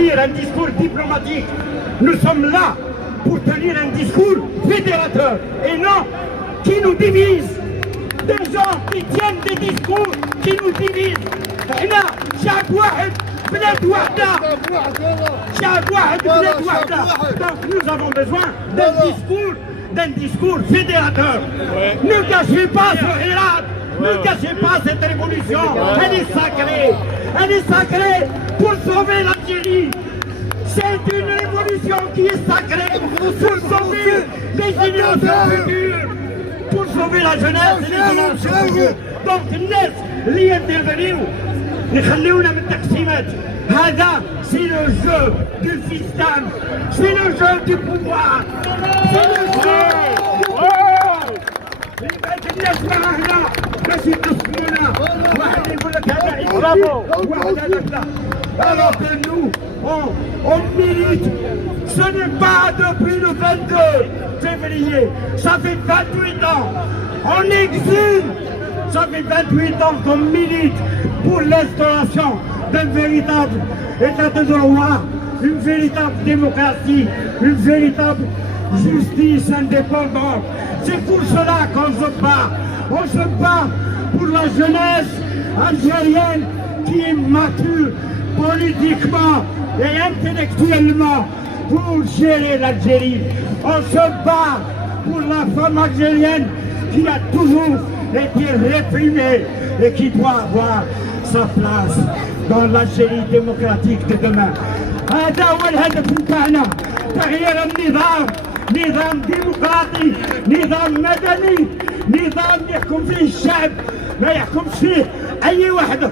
Un discours diplomatique. Nous sommes là pour tenir un discours fédérateur et non qui nous divise. Des gens qui tiennent des discours qui nous divisent. هنا شعب واحد بلاد واحدة. شعب واحد بلاد واحدة. Donc nous avons besoin d'un discours fédérateur. Ne gâchez pas ce Hirat. Ne gâchez pas cette révolution. Elle est sacrée. Elle est sacrée pour sauver l'Algérie. C'est une révolution qui est sacrée pour sauver les générations futures. Pour sauver la jeunesse et les générations futures. Donc الناس اللي ينتظروا يخليونا من التقسيمات. هذا c'est le jeu du système. C'est le jeu du pouvoir. C'est le jeu du pouvoir. الناس معنا هنا باش يقسمونا. واحد يقول لك هذا عيد واحد هذاك لا. Alors que nous, on milite. Ce n'est pas depuis le 22 février. Ça fait 28 ans. On exile. Ça fait 28 ans qu'on milite pour l'instauration d'un véritable état de droit, une véritable démocratie, une véritable justice indépendante. C'est pour cela qu'on se bat. On se bat pour la jeunesse algérienne qui est mature politiquement et intellectuellement pour gérer l'Algérie. On se bat pour la femme algérienne qui a toujours été réprimée et qui doit avoir sa place dans l'Algérie démocratique de demain. هذا هو الهدف نتاعنا. تغيير النظام. نظام ديمقراطي. نظام مدني. نظام يحكم فيه الشعب. ما يحكمش فيه أي واحد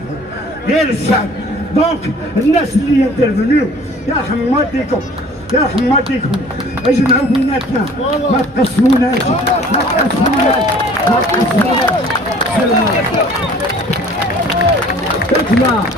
غير الشعب. دونك الناس اللي ينترفنيو يرحم والديكم يرحم والديكم اجمعوا بيناتنا ما تقسموناش ما تقسموناش ما تقسموناش.